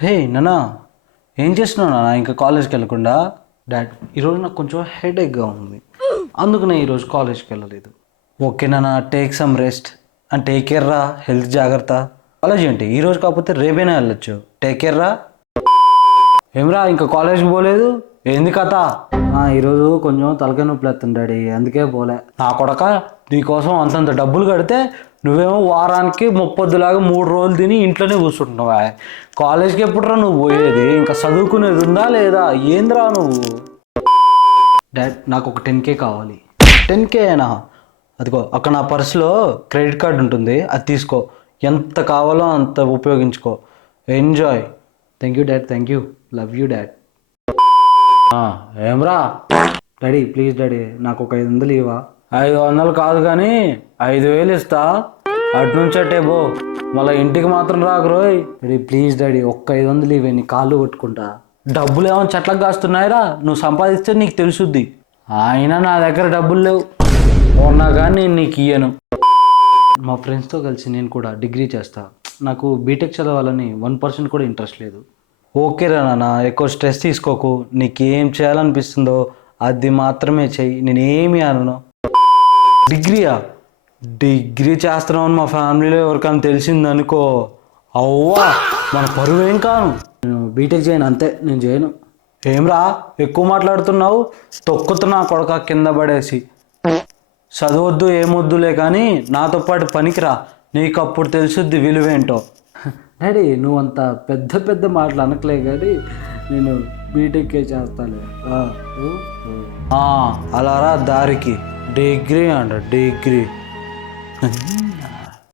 హే నాన్న, ఏం చేస్తున్నావు నాన్న ఇంకా కాలేజ్కి వెళ్ళకుండా? డాడ్, ఈరోజు నాకు కొంచెం హెడేక్గా ఉంది, అందుకు నేను ఈరోజు కాలేజ్కి వెళ్ళలేదు. ఓకే నాన్న, take some rest and take care రా, హెల్త్ జాగ్రత్త. కాలేజ్ ఏంటి ఈరోజు కాకపోతే రేపైనా వెళ్ళొచ్చు. టేక్ కేర్ రా. ఏమ్రా ఇంకా కాలేజ్కి పోలేదు, ఏంది కథ? ఈరోజు కొంచెం తలకాయ నొప్పి లేస్తుంది డాడీ, అందుకే పోలే. నా కొడక, నీకోసం అంతంత డబ్బులు కడితే నువ్వేమో వారానికి ముప్పొద్దులాగా 3 రోజులు తిని ఇంట్లోనే కూర్చుంటున్నావా? కాలేజ్కి ఎప్పుడురా నువ్వు పోయేది? ఇంకా చదువుకునేది ఉందా లేదా? ఏంద్రా నువ్వు? డాడ్, నాకు ఒక 10K కావాలి. 10Kనా? అదిగో అక్కడ నా పర్సులో క్రెడిట్ కార్డు ఉంటుంది, అది తీసుకో. ఎంత కావాలో అంత ఉపయోగించుకో. Enjoy. Thank you dad, thank you. Love you dad. ఏమ్రా? డాడీ ప్లీజ్ డాడీ, నాకు ఒక 500 ఇవ్వా? 500 కాదు కానీ 5,000 ఇస్తా, అటు నుంచి అట్టే పో, మళ్ళీ ఇంటికి మాత్రం రాకు రోయ్. డాడీ ప్లీజ్ డాడీ, ఒక్క 500 ఇవ్వే, నీ కాళ్ళు కొట్టుకుంటా. డబ్బులు ఏమైనా చెట్లకు కాస్తున్నాయిరా? నువ్వు సంపాదిస్తే నీకు తెలుసుద్ది. అయినా నా దగ్గర డబ్బులు లేవు, ఉన్నా కానీ నేను నీకు ఇయ్యను. మా ఫ్రెండ్స్తో కలిసి నేను కూడా డిగ్రీ చేస్తా. నాకు బీటెక్ చదవాలని 1% కూడా ఇంట్రెస్ట్ లేదు. ఓకేరా నాన్న, ఎక్కువ స్ట్రెస్ తీసుకోకు. నీకు ఏం చేయాలనిపిస్తుందో అది మాత్రమే చెయ్యి, నేనేమి అనను. డిగ్రీయా? డిగ్రీ చేస్తున్నావు మా ఫ్యామిలీలో ఎవరికైనా తెలిసిందనుకో, అవ్వా మన పరువు ఏం కాను. నేను బీటెక్ చేయను, అంతే, నేను చేయను. ఏమ్రా ఎక్కువ మాట్లాడుతున్నావు? తొక్కుతున్నా కొడక కింద పడేసి. చదవద్దు ఏమొద్దులే కానీ నాతో పాటు పనికిరా, నీకు అప్పుడు తెలుసుద్ది విలువేంటో. డాడీ నువ్వు అంత పెద్ద పెద్ద మాటలు అనకలే కానీ నేను బీటెక్కే చేస్తాను. అలా రా దారికి. డిగ్రీ అంట డిగ్రీ.